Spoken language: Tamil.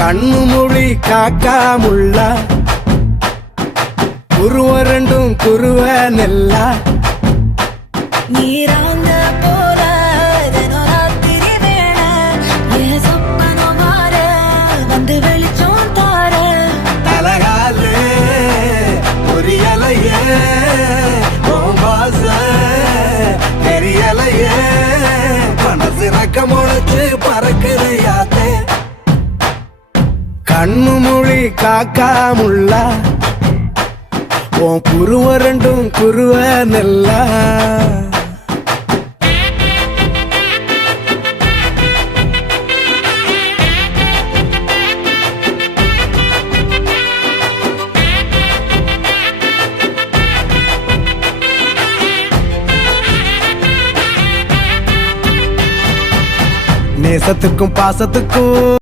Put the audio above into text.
கண்ணு மொழி காக்காமுள்ள குருவ ரெண்டும் குருவ நெல்லா நீராங்க போல தினராத்திரி வேண என் சொப்பனம் மாற வந்து வெளிச்சம் தார தலகாலே பொரியலையே ஓம்பாச தெரியலையே மனசு ரக்க முளைச்சு பறக்குறையாத்தே கண்ணு மொழி காக்காமுள்ள உன் குருவ ரெண்டும் குருவ நெல்லா நேசத்துக்கும் பாசத்துக்கும்